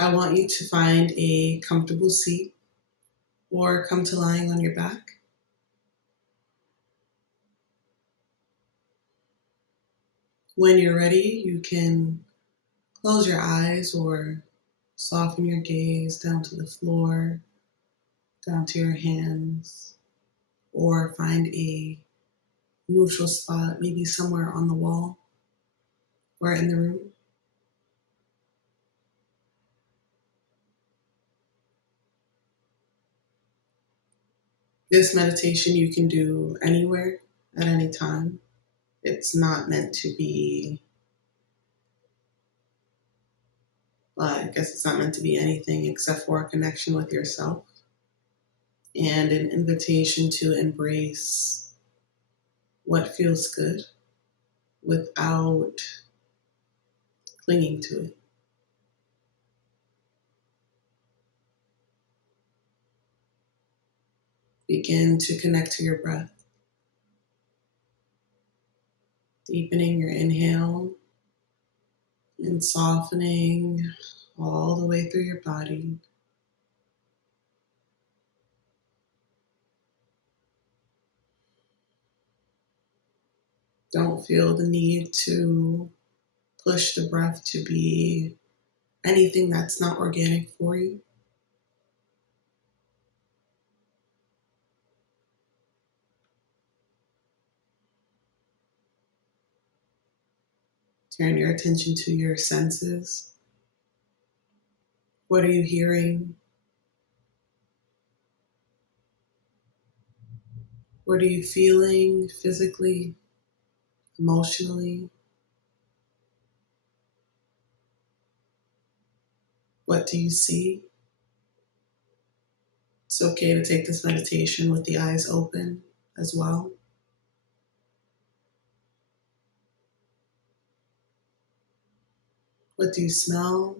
I want you to find a comfortable seat or come to lying on your back. When you're ready, you can close your eyes or soften your gaze down to the floor, down to your hands, or find a neutral spot, maybe somewhere on the wall or in the room. This meditation you can do anywhere at any time. It's not meant to be, I guess it's not meant to be anything except for a connection with yourself and an invitation to embrace what feels good without clinging to it. Begin to connect to your breath, deepening your inhale and softening all the way through your body. Don't feel the need to push the breath to be anything that's not organic for you. Turn your attention to your senses. What are you hearing? What are you feeling physically, emotionally? What do you see? It's okay to take this meditation with the eyes open as well. What do you smell?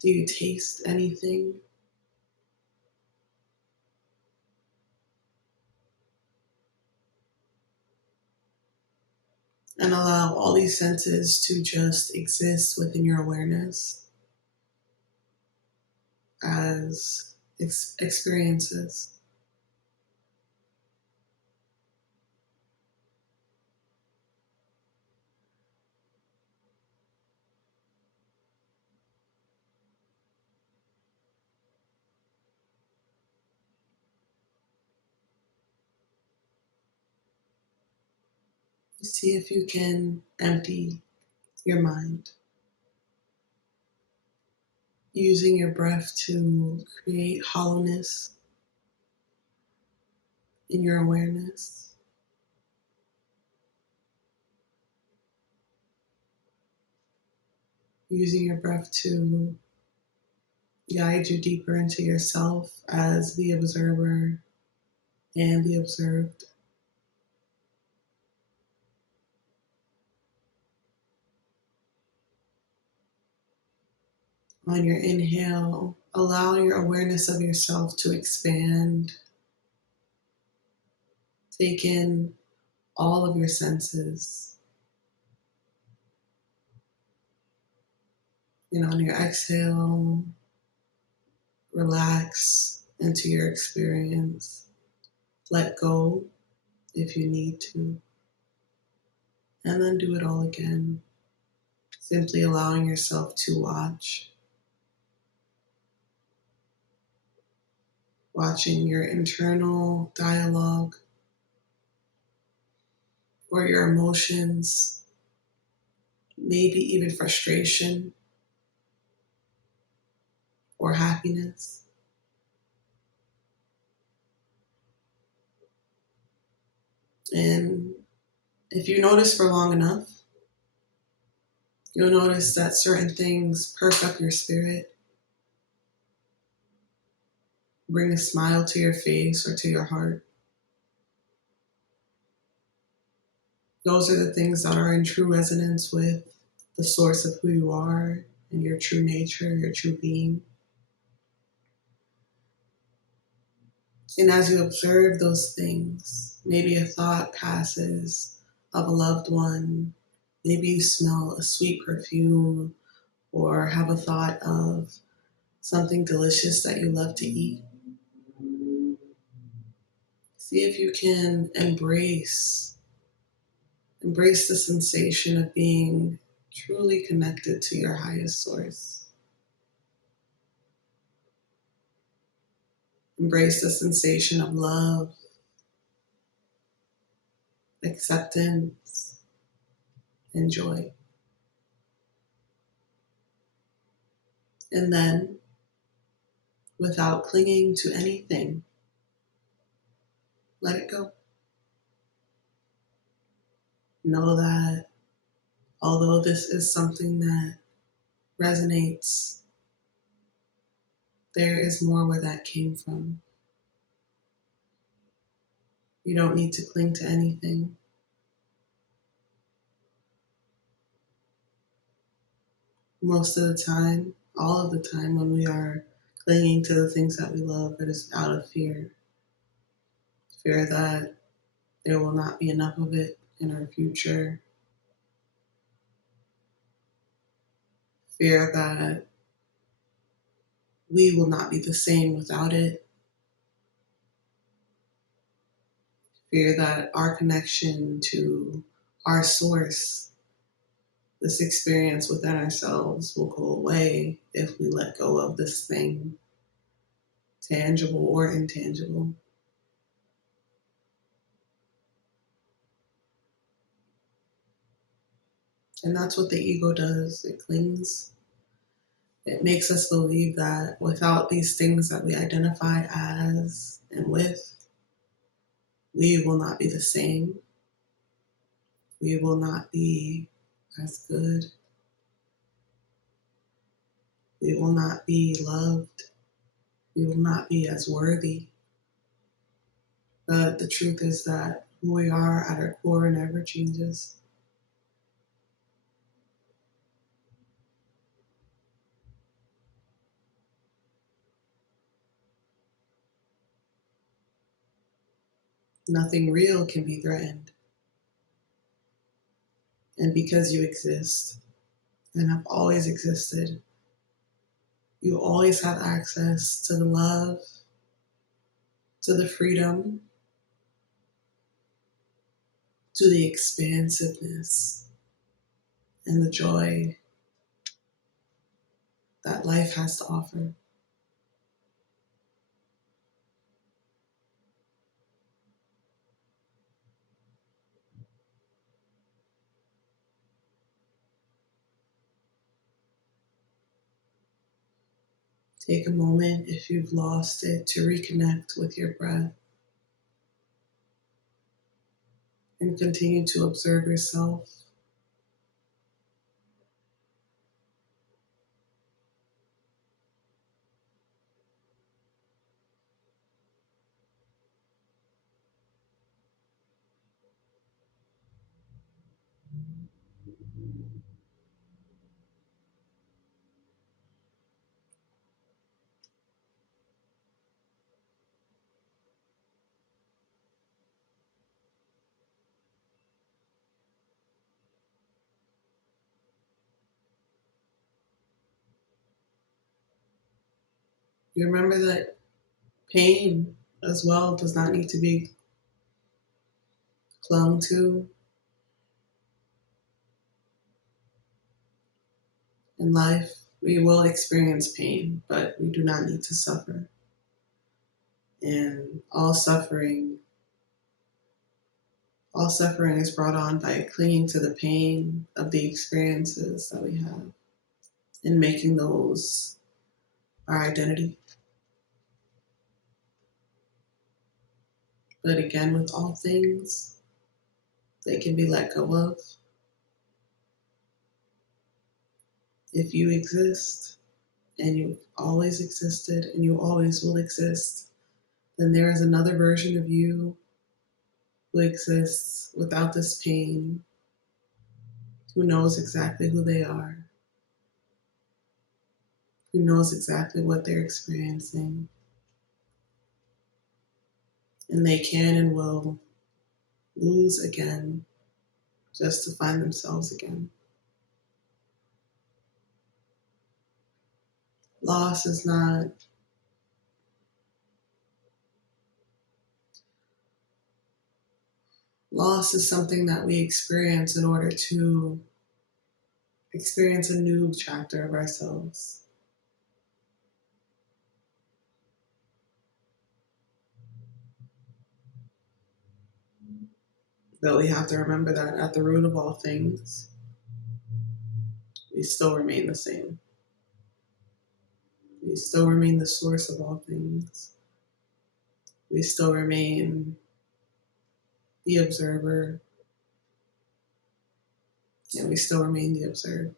Do you taste anything? And allow all these senses to just exist within your awareness as experiences. See if you can empty your mind, using your breath to create hollowness in your awareness. Using your breath to guide you deeper into yourself as the observer and the observed. On your inhale, allow your awareness of yourself to expand. Take in all of your senses. And on your exhale, relax into your experience. Let go if you need to. And then do it all again. Simply allowing yourself to watch. Watching your internal dialogue or your emotions, maybe even frustration or happiness. And if you notice for long enough, you'll notice that certain things perk up your spirit, bring a smile to your face or to your heart. Those are the things that are in true resonance with the source of who you are and your true nature, your true being. And as you observe those things, maybe a thought passes of a loved one, maybe you smell a sweet perfume, or have a thought of something delicious that you love to eat. See if you can embrace the sensation of being truly connected to your highest source. Embrace the sensation of love, acceptance, and joy. And then, without clinging to anything, let it go. Know that although this is something that resonates, there is more where that came from. You don't need to cling to anything. Most of the time, all of the time, when we are clinging to the things that we love, it is out of fear. Fear that there will not be enough of it in our future. Fear that we will not be the same without it. Fear that our connection to our source, this experience within ourselves, will go away if we let go of this thing, tangible or intangible. And that's what the ego does. It clings. It makes us believe that without these things that we identify as and with, we will not be the same. We will not be as good. We will not be loved. We will not be as worthy. But the truth is that who we are at our core never changes. Nothing real can be threatened. And because you exist and have always existed, you always have access to the love, to the freedom, to the expansiveness, and the joy that life has to offer. Take a moment, if you've lost it, to reconnect with your breath and continue to observe yourself. You remember that pain as well does not need to be clung to. In life, we will experience pain, but we do not need to suffer. And all suffering is brought on by clinging to the pain of the experiences that we have and making those our identity. But again, with all things, they can be let go of. If you exist and you've always existed and you always will exist, then there is another version of you who exists without this pain, who knows exactly who they are, who knows exactly what they're experiencing, and they can and will lose again just to find themselves again. Loss is not loss is something that we experience in order to experience a new chapter of ourselves. But we have to remember that at the root of all things, we still remain the same. We still remain the source of all things. We still remain the observer, and we still remain the observed.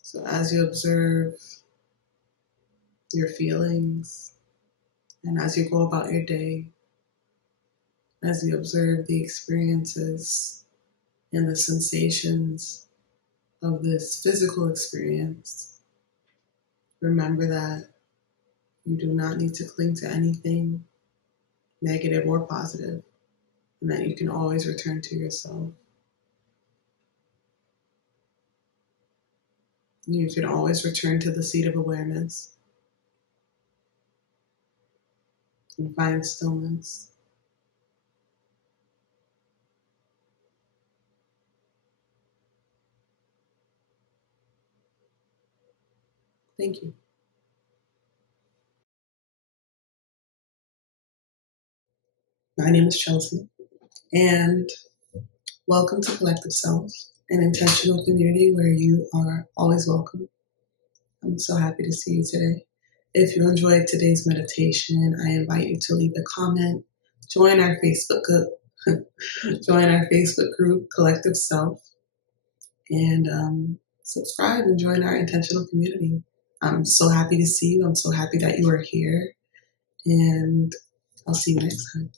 So as you observe your feelings, and as you go about your day, as you observe the experiences and the sensations of this physical experience, remember that you do not need to cling to anything negative or positive, and that you can always return to yourself. You can always return to the seat of awareness and find stillness. Thank you. My name is Chelsea, and welcome to Collective Self, an intentional community where you are always welcome. I'm so happy to see you today. If you enjoyed today's meditation, I invite you to leave a comment, join our Facebook group, Collective Self, and subscribe and join our intentional community. I'm so happy to see you. I'm so happy that you are here, and I'll see you next time.